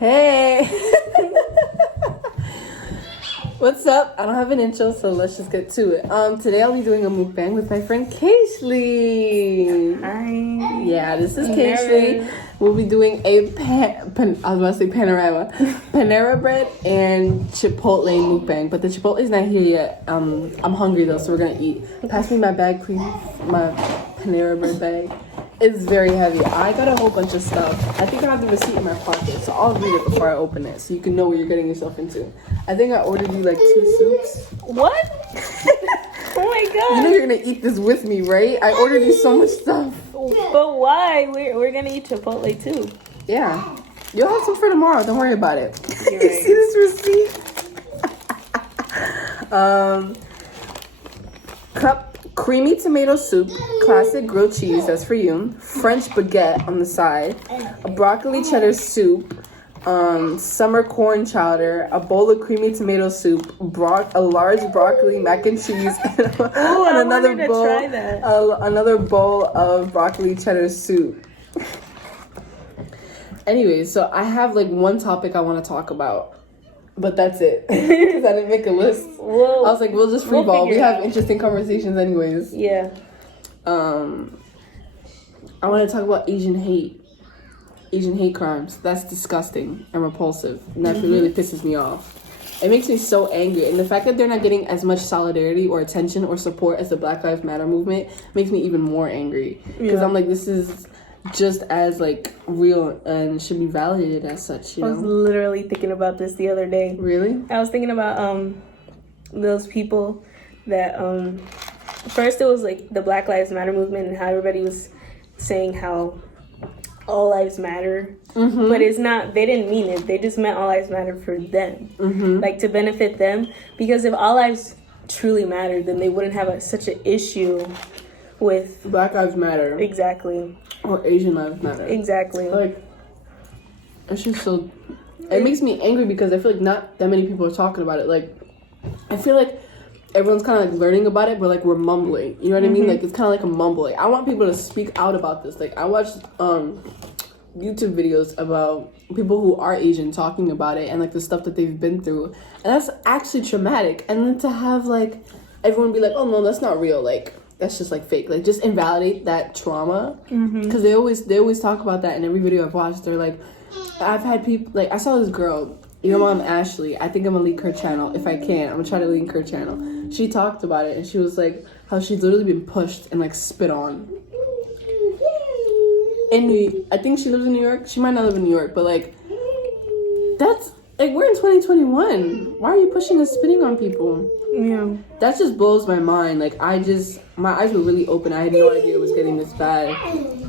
Hey! What's up? I don't have an intro, so let's just get to it. Today I'll be doing a mukbang with my friend Keishly. Hi. Yeah, this is Keishly. We'll be doing a Panera Bread and chipotle mukbang, but the chipotle is not here yet. I'm hungry though, so we're gonna eat. Pass me my bag, please. My Panera Bread bag. It's very heavy. I got a whole bunch of stuff. I think I have the receipt in my pocket, so I'll read it before I open it, so you can know what you're getting yourself into. I think I ordered you like 2 soups. What? Oh my god! You know you're gonna eat this with me, right? I ordered you so much stuff. But why? We're gonna eat chipotle too. Yeah, you'll have some for tomorrow. Don't worry about it. You're You right. see this receipt? Cup creamy tomato soup, classic grilled cheese, that's for you. French baguette on the side, a broccoli cheddar soup, summer corn chowder, a bowl of creamy tomato soup, a large broccoli mac and cheese, and another bowl, try that. Another bowl of broccoli cheddar soup. Anyway, so I have like one topic I want to talk about. But that's it, because I didn't make a list. Whoa. I was like, we'll just freeball. We have interesting conversations anyways. Yeah. I want to talk about Asian hate crimes. That's disgusting and repulsive, and that really pisses me off. It makes me so angry, and the fact that they're not getting as much solidarity or attention or support as the Black Lives Matter movement makes me even more angry, because I'm like, this is just as like real and should be validated as such, you know? I was literally thinking about this the other day. Really? I was thinking about those people that first it was like the Black Lives Matter movement and how everybody was saying how all lives matter, but it's not, they didn't mean it. They just meant all lives matter for them, like to benefit them, because if all lives truly mattered, then they wouldn't have such an issue with Black Lives Matter. Exactly. Or Asian Lives Matter. Exactly. Like, it's just so... It makes me angry because I feel like not that many people are talking about it. Like, I feel like everyone's kind of like learning about it, but like we're mumbling. You know what I mean? Like, it's kind of like a mumbling. I want people to speak out about this. Like, I watched YouTube videos about people who are Asian talking about it and like the stuff that they've been through. And that's actually traumatic. And then to have like everyone be like, oh no, that's not real. Like, that's just like fake. Like, just invalidate that trauma, because they always talk about that in every video I've watched. They're like, I've had people like, I saw this girl, your mom Ashley. I think I'm gonna link her channel if I can. I'm gonna try to link her channel. She talked about it and she was like how she's literally been pushed and like spit on. I think she lives in New York. She might not live in New York, but like that's like, we're in 2021. Why are you pushing and spitting on people? Yeah. That just blows my mind. Like, my eyes were really open. I had no idea it was getting this bad.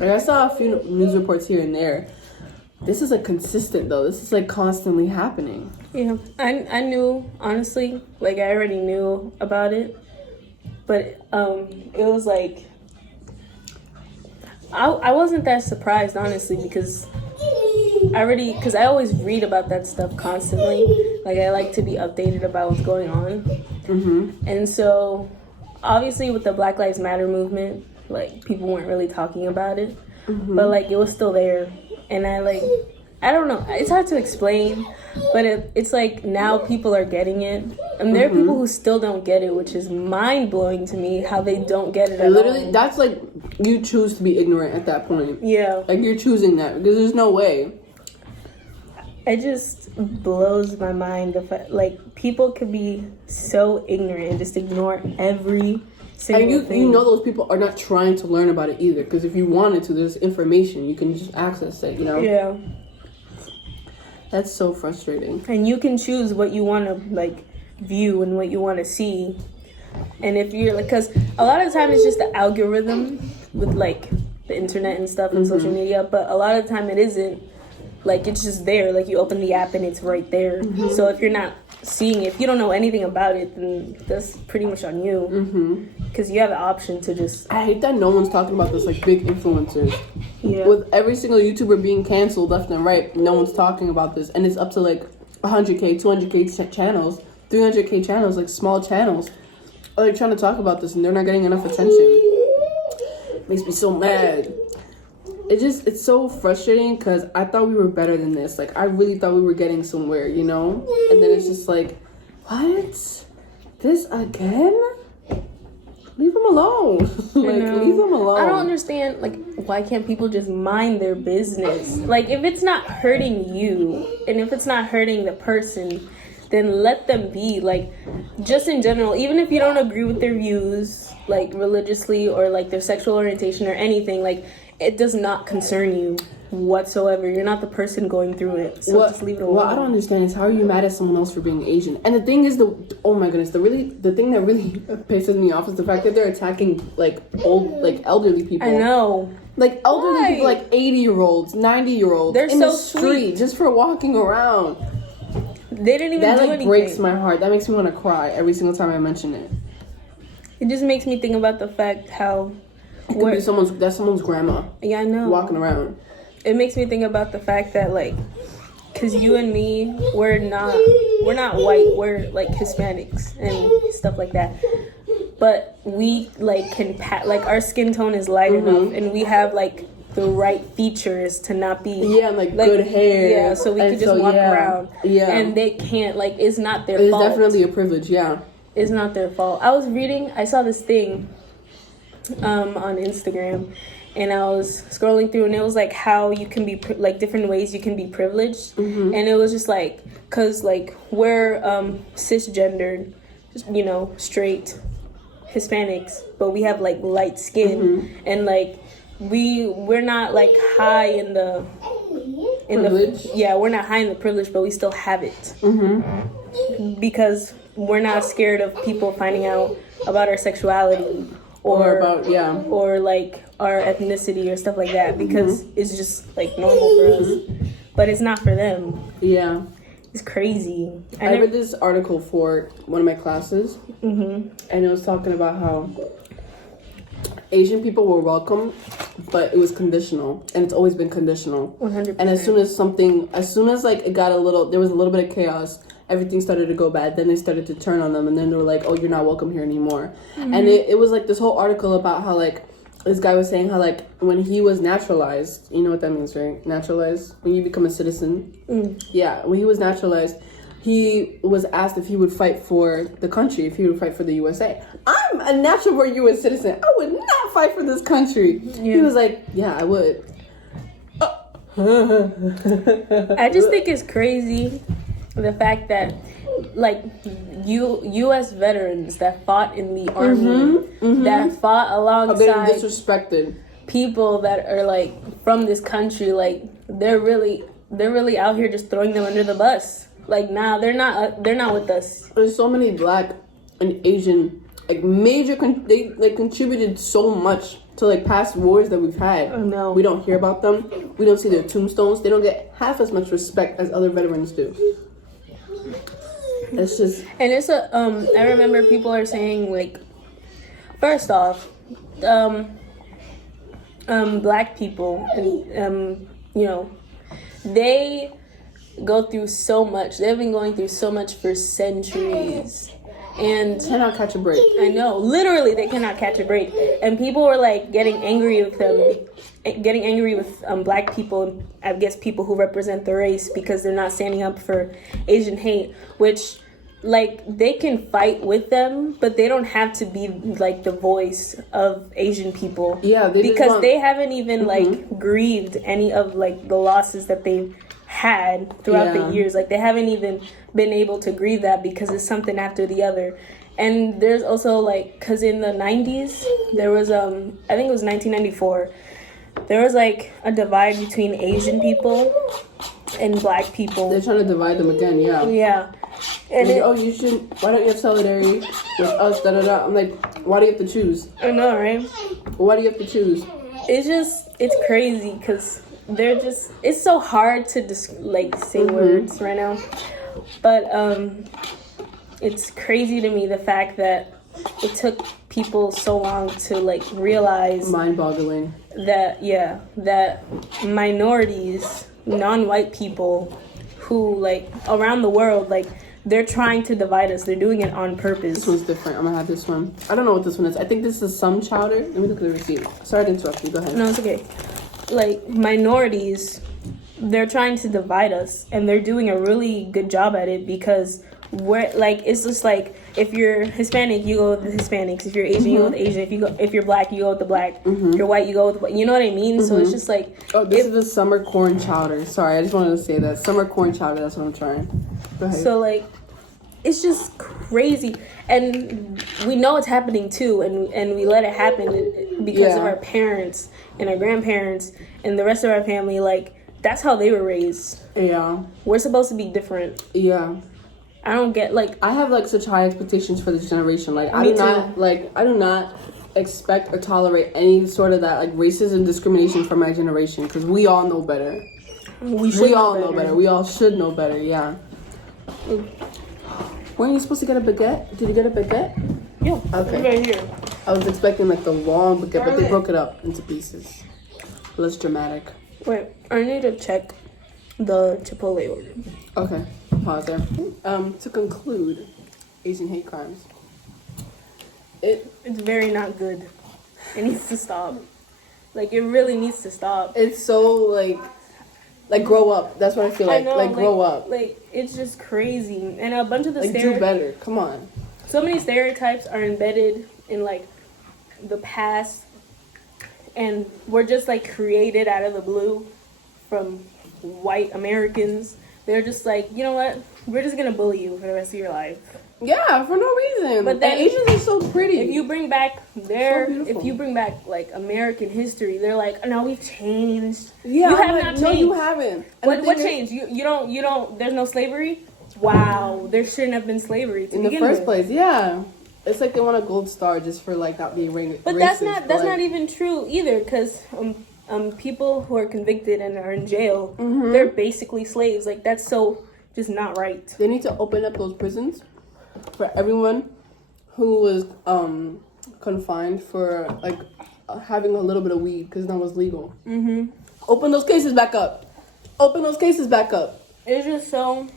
Like, I saw a few news reports here and there. This is like consistent though. This is like constantly happening. Yeah. I knew, honestly, like I already knew about it. But it was like, I wasn't that surprised, honestly, because I always read about that stuff constantly. Like, I like to be updated about what's going on. And so, obviously, with the Black Lives Matter movement, like, people weren't really talking about it. But, like, it was still there. And I don't know. It's hard to explain. But it's like, now people are getting it. And there are people who still don't get it, which is mind-blowing to me, how they don't get it at Literally, all. that's like, you choose to be ignorant at that point. Yeah. Like, you're choosing that, because there's no way. It just blows my mind. The fact, like, people could be so ignorant and just ignore every single thing. You know those people are not trying to learn about it either, because if you wanted to, there's information. You can just access it, you know? Yeah. That's so frustrating. And you can choose what you want to, like, view and what you want to see. And if you're, like, because a lot of the time it's just the algorithm with, like, the internet and stuff and social media. But a lot of the time it isn't. Like, it's just there. Like, you open the app and it's right there. So if you're not seeing it, if you don't know anything about it, then that's pretty much on you. Because you have the option to just... I hate that no one's talking about this, like, big influencers. Yeah. With every single YouTuber being canceled left and right, no one's talking about this. And it's up to, like, 100K, 200K channels, 300K channels, like, small channels. Are like, trying to talk about this, and they're not getting enough attention. Makes me so mad. it's so frustrating because I thought we were better than this. Like, I really thought we were getting somewhere, you know? And then it's just like, what? This again? Leave them alone. Leave them alone. I don't understand, like, why can't people just mind their business? Like, if it's not hurting you, and if it's not hurting the person, then let them be. Like, just in general, even if you don't agree with their views, like, religiously, or, like, their sexual orientation or anything, like, it does not concern you whatsoever. You're not the person going through it, so just leave it alone. What I don't understand is, how are you mad at someone else for being Asian? And the thing is, oh my goodness, the thing that really pisses me off is the fact that they're attacking like elderly people. I know, like elderly people, like 80-year-olds, 90-year-olds, they're in so the street sweet. Just for walking around. They didn't even do anything. Breaks my heart. That makes me want to cry every single time I mention it. It just makes me think about the fact how it could be someone's grandma. Yeah, I know. Walking around. It makes me think about the fact that, like, because you and me, we're not white, we're like Hispanics and stuff like that, but we like can like our skin tone is light enough, and we have like the right features to not be like good hair, so we can just walk around, and they can't, like, it's not their fault. It's definitely a privilege. It's not their fault. I saw this thing on Instagram, and I was scrolling through, and it was like how you can be like different ways you can be privileged, and it was just like, because like we're cisgendered, you know, straight Hispanics, but we have like light skin, and like we're not like high in the privilege. We're not high in the privilege, but we still have it, because we're not scared of people finding out about our sexuality or like our ethnicity or stuff like that, because it's just like normal for us, but it's not for them. It's crazy. I read this article for one of my classes, and it was talking about how Asian people were welcome, but it was conditional, and it's always been conditional. 100%. And as soon as like it got there was a little bit of chaos, everything started to go bad. Then they started to turn on them, and then they were like, "Oh, you're not welcome here anymore." And it was like this whole article about how like this guy was saying how like when he was naturalized, you know what that means, right? Naturalized, when you become a citizen. Yeah, when he was naturalized, he was asked if he would fight for the country, if he would fight for the USA. I'm a natural born U.S. citizen. I would not fight for this country. He was like, "Yeah, I would." I just think it's crazy, the fact that like U.S. veterans that fought in the army, that fought alongside disrespected people that are like from this country, like they're really out here just throwing them under the bus. Like, nah, they're not with us. There's so many Black and Asian like they like contributed so much to like past wars that we've had. Oh, no. We don't hear about them. We don't see their tombstones. They don't get half as much respect as other veterans do. It's just, and it's a I remember people are saying, like, first off, Black people, and you know, they go through so much. They've been going through so much for centuries, and cannot catch a break. I know, literally, they cannot catch a break. And people were like getting angry with Black people, I guess people who represent the race, because they're not standing up for Asian hate, which, like, they can fight with them, but they don't have to be like the voice of Asian people. Because they haven't even like grieved any of like the losses that they've had throughout the years. Like, they haven't even been able to grieve that, because it's something after the other. And there's also like, because in the 90s there was I think it was 1994, there was like a divide between Asian people and Black people. They're trying to divide them again. And you should, why don't you have solidarity with us, I'm like, why do you have to choose? I know, right? Why do you have to choose? It's crazy, because they're just, it's so hard to say words right now, but it's crazy to me, the fact that it took people so long to like realize, mind-boggling, that minorities, non-white people who like around the world, like, they're trying to divide us. They're doing it on purpose. This one's different. I'm gonna have this one. I don't know what this one is. I think this is some chowder. Let me look at the receipt. Sorry to interrupt you. Go ahead. No, it's okay. like minorities, they're trying to divide us, and they're doing a really good job at it because we're like, it's just like, if you're Hispanic, you go with the Hispanics. If you're Asian, you go with the Asian. If you're black, you go with the black. If you're white, you go with the white. You know what I mean? So it's just like, oh, this is the summer corn chowder. Sorry, I just wanted to say that summer corn chowder. That's what I'm trying. Go ahead. So like, it's just crazy, and we know it's happening too, and we let it happen because of our parents and our grandparents and the rest of our family. Like, that's how they were raised. Yeah, we're supposed to be different. Yeah, I don't get, like, I have like such high expectations for this generation. Like, I do not expect or tolerate any sort of that like racism discrimination from my generation, because we all know better. We all know better. We all should know better. Yeah. Weren't you supposed to get a baguette? Did you get a baguette? Yeah. Okay. Right here. I was expecting like the long baguette, but they broke it up into pieces. Less dramatic. Wait, I need to check the Chipotle order. Okay. Pause there. To conclude, Asian hate crimes. It's very not good. It needs to stop. Like, it really needs to stop. It's so like grow up. That's what I feel like. I know, like grow up. Like, it's just crazy. And a bunch of the do better. Come on. So many stereotypes are embedded in like the past, and we're just like created out of the blue from white Americans. They're just like, you know what? We're just gonna bully you for the rest of your life. Yeah, for no reason. But then, and Asians are so pretty. If you bring back like American history, they're like, no, we've changed. Yeah, you have not changed. No, you haven't. What changed? You don't. There's no slavery. Wow, there shouldn't have been slavery in the first place. Yeah, it's like they want a gold star just for like not being racist. But that's not even true either, because people who are convicted and are in jail, they're basically slaves. Like, that's so just not right. They need to open up those prisons for everyone who was confined for like having a little bit of weed because that was legal. Open those cases back up. It's just so.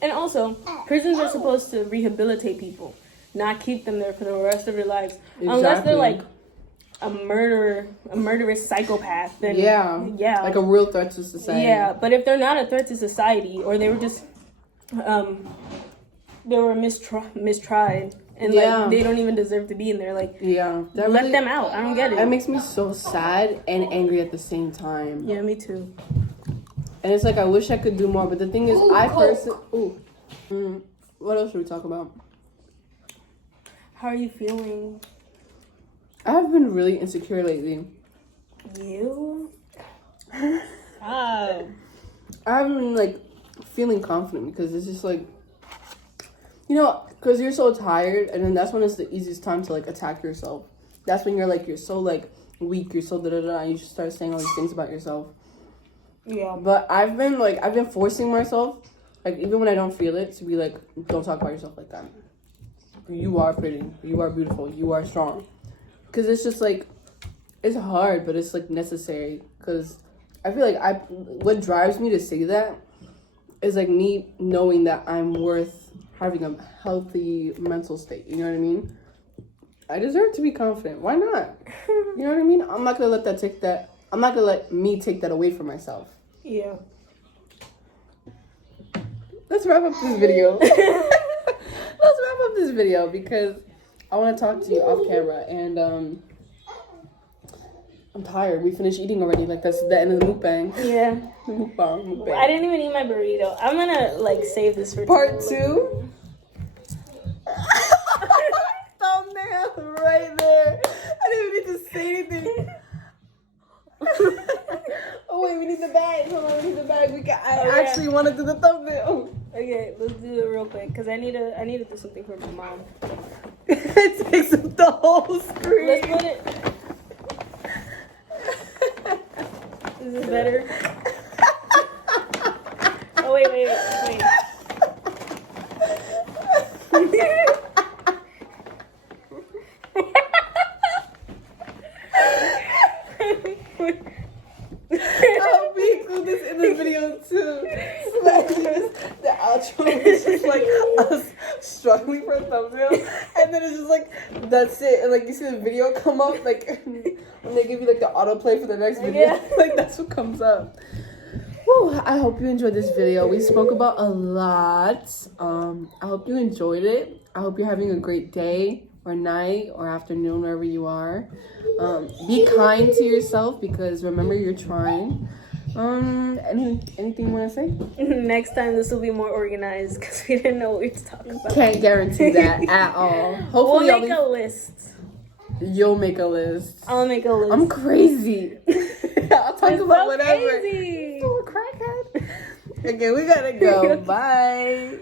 And also, prisons are supposed to rehabilitate people, not keep them there for the rest of their lives. Exactly. Unless they're like a murderous psychopath, then yeah, like a real threat to society. Yeah, but if they're not a threat to society, or they were just they were mistried, and like they don't even deserve to be in there, like let them out. I don't get it. That makes me so sad and angry at the same time. Yeah, me too. And it's like, I wish I could do more, but the thing is, what else should we talk about? How are you feeling? I have been really insecure lately. You? I haven't been like feeling confident because it's just like, you know, because you're so tired, and then that's when it's the easiest time to like attack yourself. That's when you're so like weak, you're so and you just start saying all these things about yourself. Yeah. But I've been forcing myself, like, even when I don't feel it, to be like, don't talk about yourself like that. You are pretty. You are beautiful. You are strong. Because it's just like, it's hard, but it's like necessary. Because I feel like what drives me to say that is like me knowing that I'm worth having a healthy mental state. You know what I mean? I deserve to be confident. Why not? You know what I mean? I'm not gonna let me take that away from myself. Yeah. Let's wrap up this video. Because I want to talk to you off camera, and I'm tired. We finished eating already. Like, that's the end of the mukbang. Yeah. The mukbang. I didn't even eat my burrito. I'm gonna like save this for part 2. Thumbnail right there. I didn't even need to say anything. Oh wait, we need the bag. Hold on, we need the bag. I actually want to do the thumbnail. Okay, let's do it real quick because I need to do something for my mom. It takes up the whole screen. Let's put it. Is this better? Oh wait. I'll be include this in the video too. Like, the outro is just like us struggling for a thumbnail, and then it's just like that's it. And like you see the video come up, like and they give you like the autoplay for the next video. Yeah. Like that's what comes up. Whew, I hope you enjoyed this video. We spoke about a lot. I hope you enjoyed it. I hope you're having a great day or night or afternoon, wherever you are. Be kind to yourself because remember you're trying. Anything you want to say? Next time this will be more organized because we didn't know what we were talking about. Can't guarantee that at all. Hopefully we'll make a list. You'll make a list. I'll make a list. I'm crazy. I'll talk about whatever. Crazy. So a crackhead. Okay, we gotta go. Bye.